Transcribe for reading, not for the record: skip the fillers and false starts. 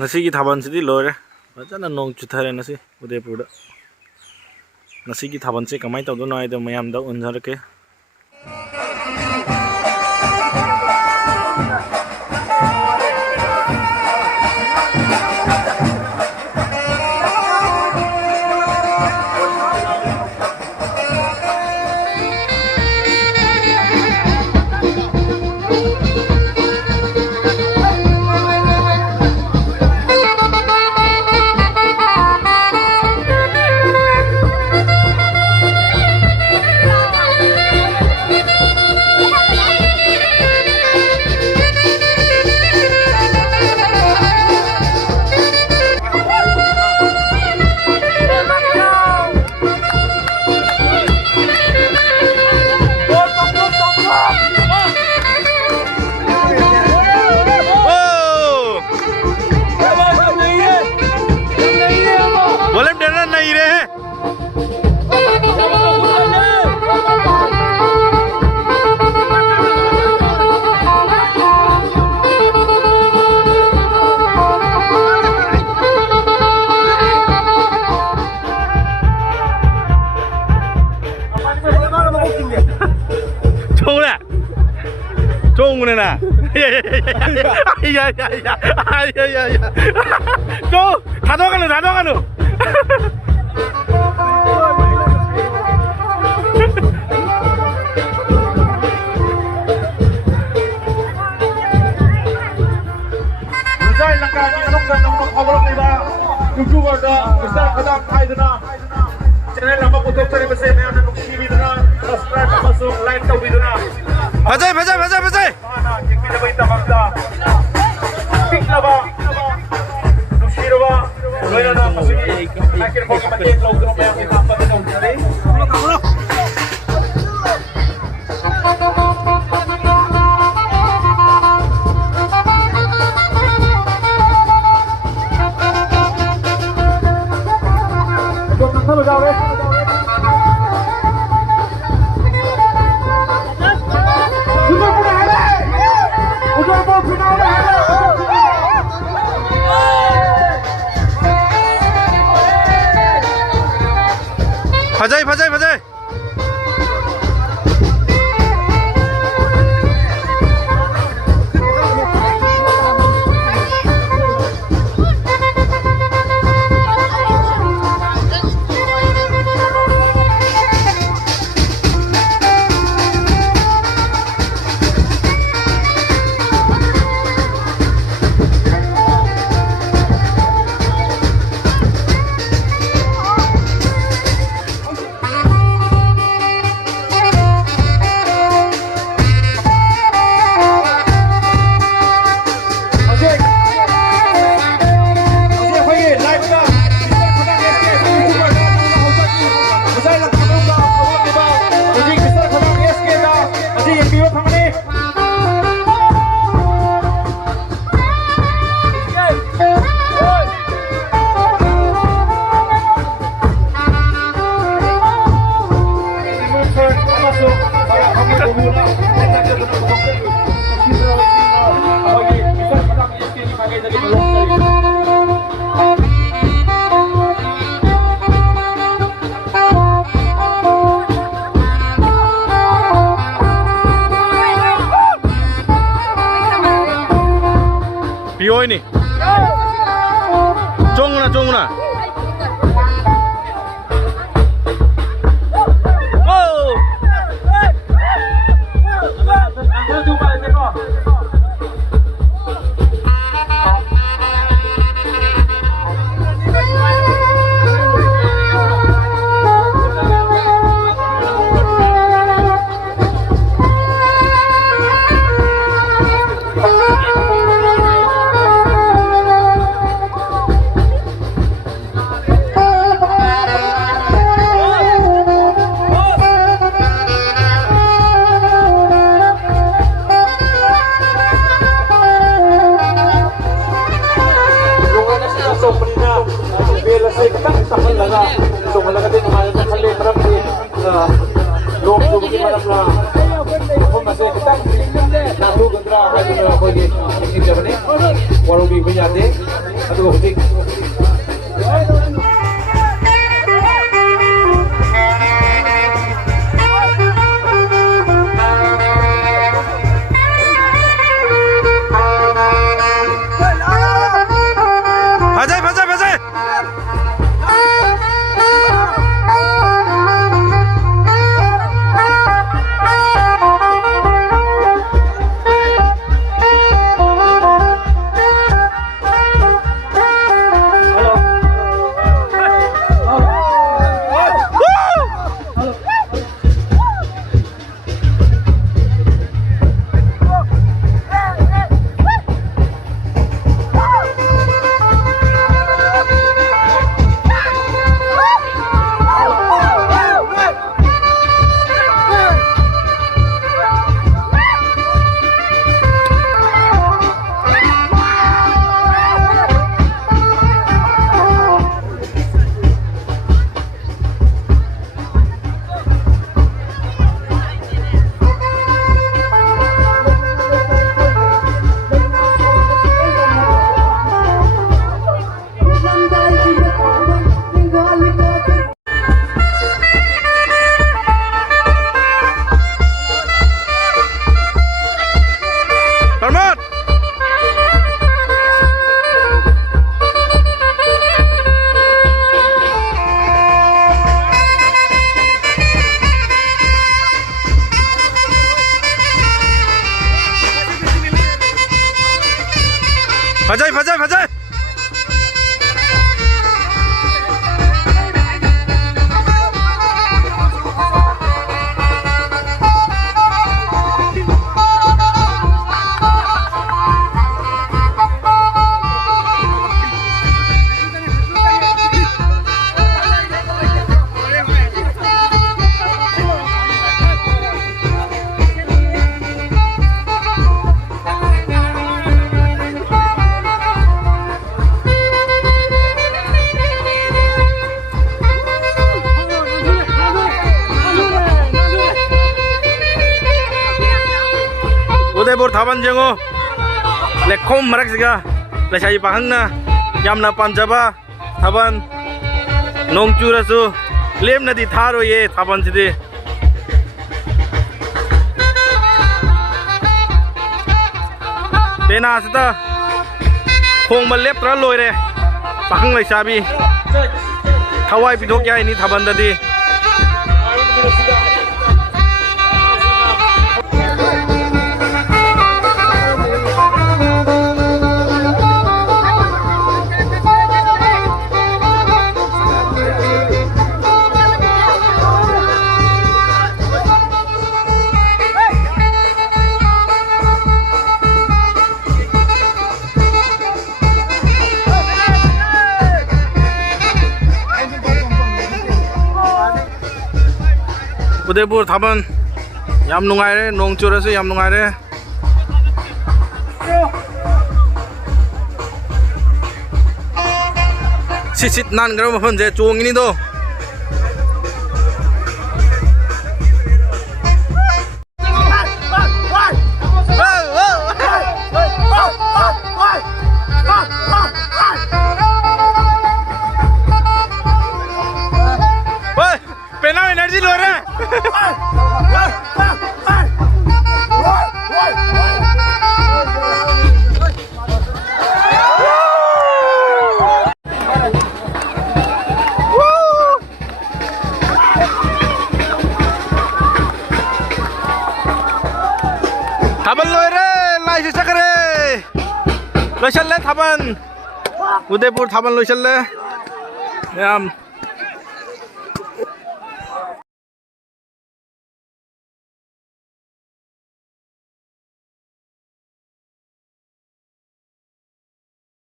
Nasi thaban sidi lore fajana nong chuthare nasi Udaipur nasi ki thaban se kamai tawdo no aida mayam da unjarke Chong na. Go, 다도가노. Saya langkah di anong ganang makawalang iba. Tujuan na besar kadang tayo na. Channel nama putok cari besar na anong TV na. Subscribe masuk like tahu video na. Bajai. Mana kita berita bangsa. Pikla ba. Nushiro ba. Loya na masuki. Akhir ko kapatid laut na yang kita dapat na untari. Hello, David. Bajai. Pio ini. Jonguna. Warung bing punya deh. ꯑꯗꯨꯒ ꯍꯧꯖꯤꯛ Bajai, bajai, bajai. Udaipur Thaban jengo lekom marak siga lesai pahangna yamna panjaba Thaban nong churasu lem nadi tharo ye Thaban sidi pena asita khong mal lep tra loi re pahang lesabi thawai pidok ya ini Thaban dadi Udaipur Thaban yam nungai re nong churasu yam nungai re sit nan garo mafan je chuang ini do pena energy lo re Thaban lo re lai se sakare lo challe Thaban Udaipur Thaban lo challe yam